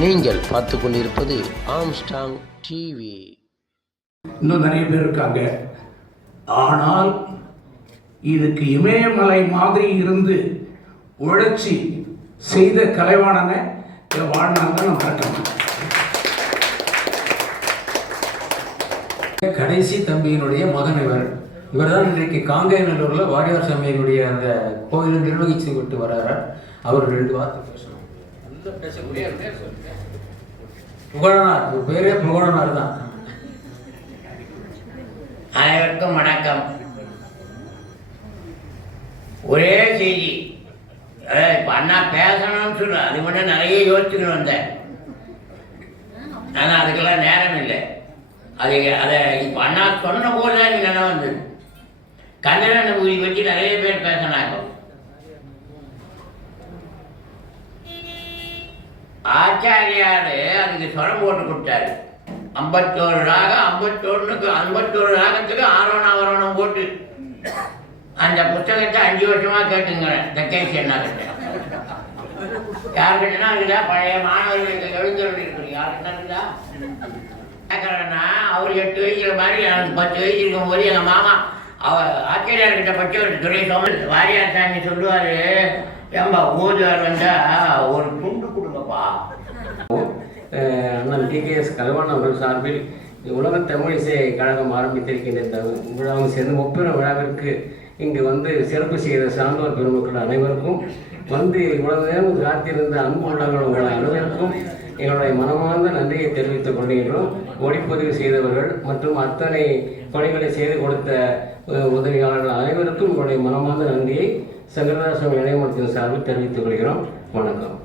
நீங்கள் பார்த்து கொண்டிருப்பது ஆம்ஸ்டாங் டிவி இன்னும் நிறைய பேர் இருக்காங்க. ஆனால் இதுக்கு இமயமலை மாதிரி இருந்து உழைச்சி செய்த கலைவாணனை வாழ்நாள் நான் காட்டணும் கடைசி தம்பியினுடைய மகன் இவர். இவர்தான் இன்றைக்கு காங்கேயநல்லூரில் வாடியார் சாமியினுடைய அந்த கோயிலை நிர்வகித்து விட்டு வர்றாரு. அவர் ரெண்டு வார்த்தை பேசணும். புகழனார். ஒரு பேரே புகழனார் தான். அனைவருக்கும் வணக்கம். ஒரே செய்தி. அதாவது இப்போ அண்ணா பேசணும்னு சொன்ன அது மட்டும் நிறைய யோசிச்சுன்னு வந்தேன். ஆனால் அதுக்கெல்லாம் நேரம் இல்லை. அது அதை இப்போ அண்ணா சொன்ன போது தான் எனக்கு நினைவு வந்தது. கந்தன பற்றி நிறைய பேர் பேசினாங்க. ஆச்சாரியாரு அதுக்கு சுரம் போட்டு கொடுத்தாரு. ஐம்பத்தோரு ராகம் ஐம்பத்தொன்னுக்கு ஐம்பத்தோரு ராகத்துக்கு ஆரோணம் ஆரோணம் போட்டு. அந்த புத்தகத்தை அஞ்சு வருஷமா கேட்டுங்கிறேன். தக்கேசி என்ன கிட்ட யாருக்கிட்டனா இருக்குதா? பழைய மாணவர்கள் எழுந்தவர்கள் இருக்கு யாருக்கிட்ட இருக்குதா? கேட்குறேன்னா அவர் எட்டு வயசுல மாதிரி எனக்கு பத்து வயசு இருக்கும் போது எங்கள் மாமா அவர் ஆச்சரியார்கிட்ட பற்றி ஒரு துறை சோமல் வாரியார் சாமி சொல்லுவார். ஏம்பா ஊதுவார் வந்தா ஒரு துண்டு கொடுங்கப்பா. அஹ் அண்ணன் டிகேஎஸ் கல்வான் அவர்கள் சார்பில் உலக தமிழ் இசை கழகம் ஆரம்பித்திருக்கின்ற இந்த விழாவும் சேர்ந்து முப்பெரும் விழாவிற்கு இங்கு வந்து சிறப்பு செய்த சான்றோர் பெருமக்கள் அனைவருக்கும் வந்து இவ்வளவு நேரம் காத்திருந்த அன்பு உள்ளவர்கள் உங்கள் அனைவருக்கும் எங்களுடைய மனமார்ந்த நன்றியை தெரிவித்துக் கொள்கிறோம் ஒளிப்பதிவு செய்தவர்கள் மற்றும் அத்தனை பணிகளை செய்து கொடுத்த உதவியாளர்கள் அனைவருக்கும் உங்களுடைய மனமார்ந்த நன்றியை சங்கரதாசம் இணையமத்தின் சார்பில் தெரிவித்துக் கொள்கிறோம். வணக்கம்.